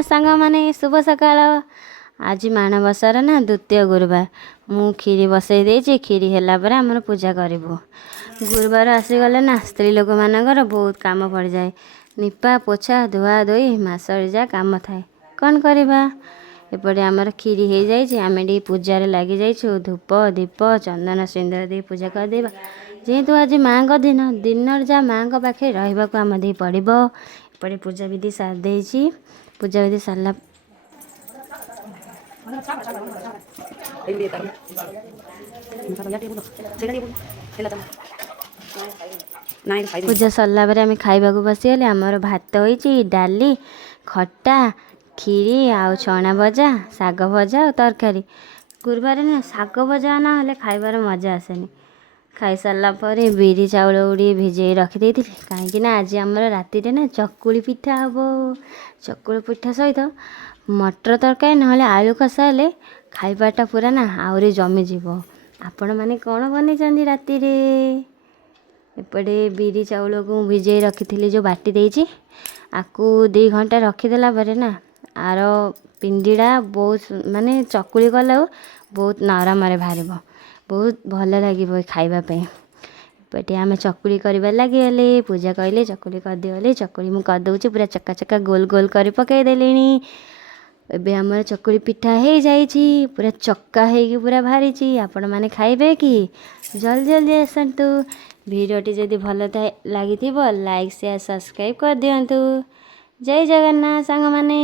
जगन्नाथ सांग माने शुभ सकाळ। आज माणबसार ना द्वितीय गुरुवार मु खीरी बसई देछि। खीरी होला पर आमर पूजा करिवो। गुरुवार आसीगले ना स्त्री लोक मानकर बहुत काम पड़ जाए। निपा पोछा धुआ धोई मासरिजा काम थाए कौन करवा। एपटे आमर खीरी हो जाए आम टी पूजार लगी जाइछु। धूप दीप चंदन सिंदूर दे पूजा करदेवा। जेहेतु आज माँ का दिन दिन जा माँ का पाखे रही आम दी पड़ो। एपटे पूजा विधि सार देछि। पूजा विधि सारा पूजा सरला आम खाइबा बसीगले। आमर भात होइछि डाली खट्टा खीरी आउ छणा भजा शाग भजा और तरकारी। गुरुवार ना शाग भजा ना हेले खाइबार मजा आसेनी। खाई सारा पर बिरी चाउल उड़ी भिजे रखी कहीं आज आमर राति ना चकुली पिठा हम। चकुली पिठा सहित मटर तरकारी ना आलू कषा हेले खाइबाटा पूरा ना आहरी जमीज। आपण मैंने कौन बन राति एपटे बिरी चाउल को भिजे रखी जो बाटी देछि आकु 2 घंटा रखीदेला ना आर पिंडीड़ा बहुत माने चकुली कला बहुत नरम बाहर बहुत भल लगे खावाई। पेटे आम चकुली करवा लगे पूजा कहले चकुली करदिगले। चकुली मु करदे पूरा चक्का चक्का गोल गोल कर पकईदेली। एबे आमर चकुली पिठा हो जाइछि पूरा चक्का होगी पूरा बाहरी। आपण मैंने खाइबे कि जल्दी जल्दी आसतु। वीडियोटी जदि भल लगी लाइक शेयर सब्सक्राइब कर दियंतु। जय जगन्नाथ सांग माने।